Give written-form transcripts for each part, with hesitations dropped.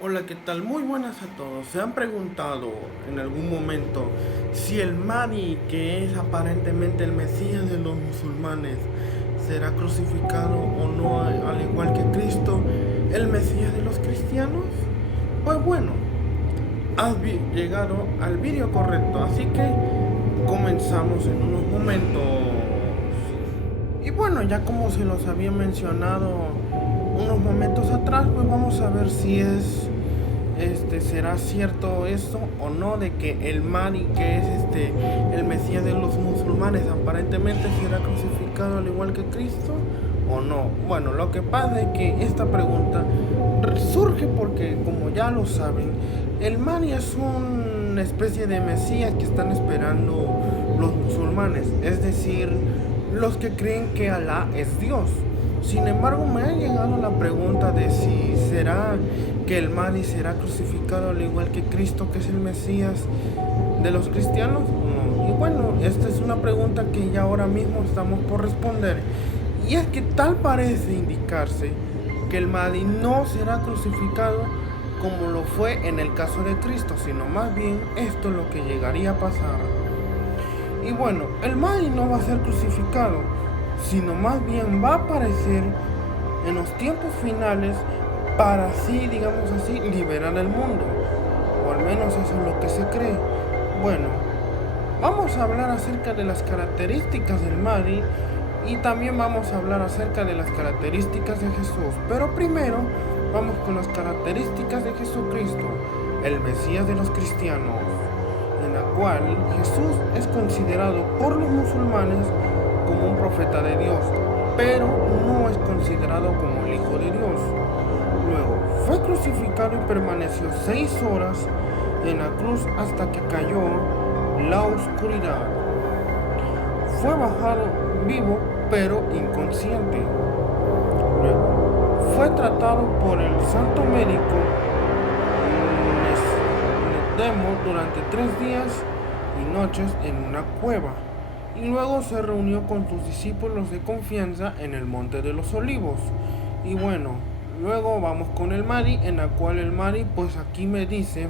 Hola, ¿qué tal? Muy buenas a todos. ¿Se han preguntado en algún momento si el Mahdi, que es aparentemente el Mesías de los musulmanes, será crucificado o no, al igual que Cristo, el Mesías de los cristianos? Pues bueno, has llegado al vídeo correcto, así que comenzamos en unos momentos. Y bueno, ya como se los había mencionado unos momentos atrás, pues vamos a ver si será cierto esto o no, de que el Mahdi, que es el Mesías de los musulmanes, aparentemente será crucificado al igual que Cristo o no. Bueno, lo que pasa es que esta pregunta surge porque, como ya lo saben, el Mahdi es una especie de Mesías que están esperando los musulmanes, es decir, los que creen que Alá es Dios. Sin embargo, me ha llegado la pregunta de si será que el Mahdi será crucificado al igual que Cristo, que es el Mesías de los cristianos. No. Y bueno, esta es una pregunta que ya ahora mismo estamos por responder. Y es que tal parece indicarse que el Mahdi no será crucificado como lo fue en el caso de Cristo, sino más bien esto es lo que llegaría a pasar. Y bueno, el Mahdi no va a ser crucificado, sino más bien va a aparecer en los tiempos finales para así, digamos así, liberar el mundo. O al menos eso es lo que se cree. Bueno, vamos a hablar acerca de las características del Mahdi y también vamos a hablar acerca de las características de Jesús. Pero primero vamos con las características de Jesucristo, el Mesías de los cristianos, en la cual Jesús es considerado por los musulmanes como un profeta de Dios, pero no es considerado como el Hijo de Dios. Luego, fue crucificado y permaneció 6 horas en la cruz hasta que cayó la oscuridad. Fue bajado vivo pero inconsciente. Luego, fue tratado por el santo médico Nicodemo durante 3 días y noches en una cueva. Y luego se reunió con sus discípulos de confianza en el Monte de los Olivos. Y bueno, luego vamos con el Mahdi, en la cual el Mahdi, pues aquí me dice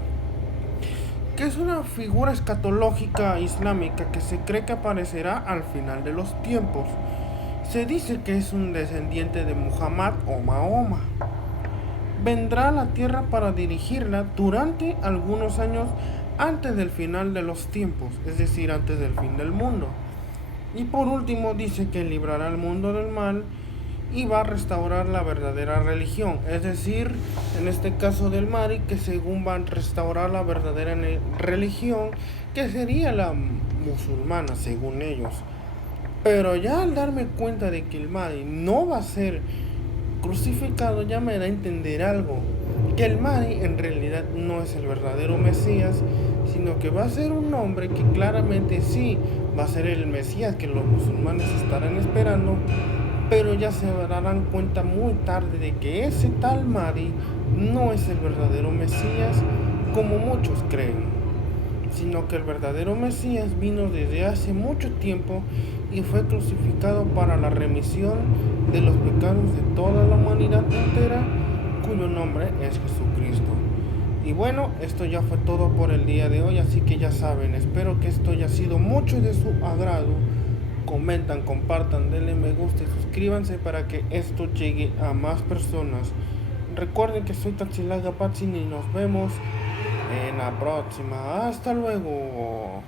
que es una figura escatológica islámica que se cree que aparecerá al final de los tiempos. Se dice que es un descendiente de Muhammad o Mahoma. Vendrá a la tierra para dirigirla durante algunos años antes del final de los tiempos, es decir, antes del fin del mundo. Y por último dice que librará al mundo del mal y va a restaurar la verdadera religión, es decir, en este caso del Mahdi, que según van a restaurar la verdadera religión, que sería la musulmana según ellos. Pero ya al darme cuenta de que el Mahdi no va a ser crucificado, ya me da a entender algo, que el Mahdi en realidad no es el verdadero Mesías, sino que va a ser un hombre que claramente sí va a ser el Mesías que los musulmanes estarán esperando, pero ya se darán cuenta muy tarde de que ese tal Mahdi no es el verdadero Mesías como muchos creen, sino que el verdadero Mesías vino desde hace mucho tiempo y fue crucificado para la remisión de los pecados de toda la humanidad entera, cuyo nombre es Jesucristo. Y bueno, esto ya fue todo por el día de hoy, así que ya saben, espero que esto haya sido mucho de su agrado. Comentan, compartan, denle me gusta y suscríbanse para que esto llegue a más personas. Recuerden que soy Tatsilaga Patsin y nos vemos en la próxima. Hasta luego.